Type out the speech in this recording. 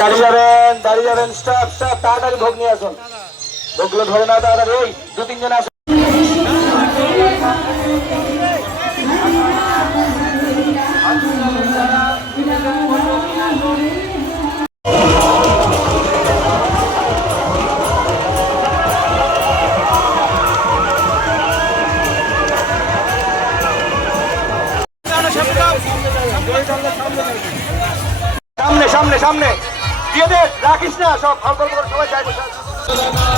দাঁড়িয়ে যাবেন দাঁড়িয়ে যাবেন। স্টপ তাড়াতাড়ি ভোগ নিয়ে আসুন। ধরে না তাড়াতাড়ি। এই, দু, তিনজন আসুন। সামনে সামনে দিয়ে দে রাখিস না সব অল্প অল্প সবাই যাই।